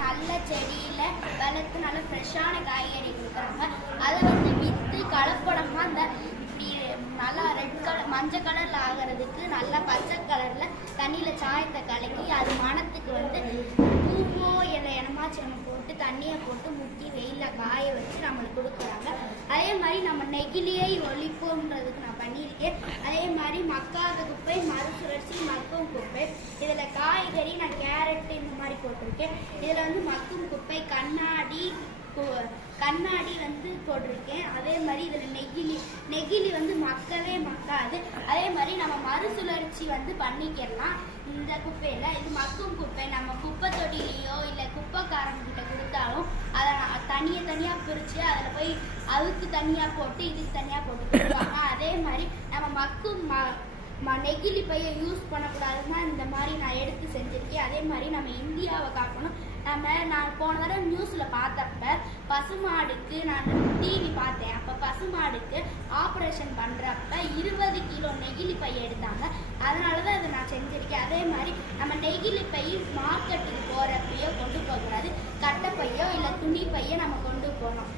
நல்ல செடியில் வளர்த்து நல்ல ஃப்ரெஷ்ஷான காய்கறி கொடுக்குறாங்க. அதை வந்து விற்று கலப்படமாக இந்த இப்படி நல்லா ரெட் கலர் மஞ்சள் கலரில் ஆகிறதுக்கு நல்லா பச்சை கலரில் தண்ணியில் சாயத்தை கலக்கி அது மணத்துக்கு வந்து பூவோ இல்லை என்னமாச்சும் போட்டு தண்ணியை போட்டு முக்கி வெயிலில் காய வச்சு நம்மளுக்கு கொடுக்குறாங்க. அதே மாதிரி நம்ம நெகிழியை ஒழிப்போன்றதுக்கு நான் பண்ணியிருக்கேன். அதே மாதிரி மக்காத குப்பை, மறுசுழற்சி, மக்கும் குப்பை, இதில் காய்கறி நான் கேரட்டு இந்த மாதிரி போட்டிருக்கேன். இதில் வந்து மக்கும் குப்பை கண்ணாடி வந்து போட்டிருக்கேன். அதே மாதிரி இதில் நெகிழி வந்து மக்கவே மக்காது. அதே மாதிரி நம்ம மறுசுழற்சி வந்து பண்ணிக்கலாம். இந்த குப்பையில் இது மக்கும் குப்பை நம்ம குப்பை தொட்டிலையோ இல்லை குப்பைக்காரங்கிட்ட கொடுத்தாலும் அதை தனியாக பிரித்து அதில் போய் அதுக்கு தனியாக போட்டு இதுக்கு தனியாக போட்டு கொடுப்பாங்க. அதே மாதிரி நம்ம மக்கும் நெகிழி பையை யூஸ் பண்ணக்கூடாதுன்னா இந்த மாதிரி நான் எடுத்து செஞ்சுருக்கேன். அதே மாதிரி நம்ம இந்தியாவை காக்கணும். நான் போன தடவை நியூஸில் பார்த்தப்ப பசுமாடுக்கு நான் டிவி பார்த்தேன். அப்போ பசுமாடுக்கு ஆப்ரேஷன் பண்ணுறப்ப 20 கிலோ நெகிழி பை எடுத்தாங்க. அதனால தான் அதை நான் செஞ்சுருக்கேன். அதே மாதிரி நம்ம நெகிழி பை மார்க்கெட்டுக்கு போகிறப்பையோ கொண்டு போகக்கூடாது. கட்டை பையோ இல்லை துணி பையோ நம்ம கொண்டு போகணும்.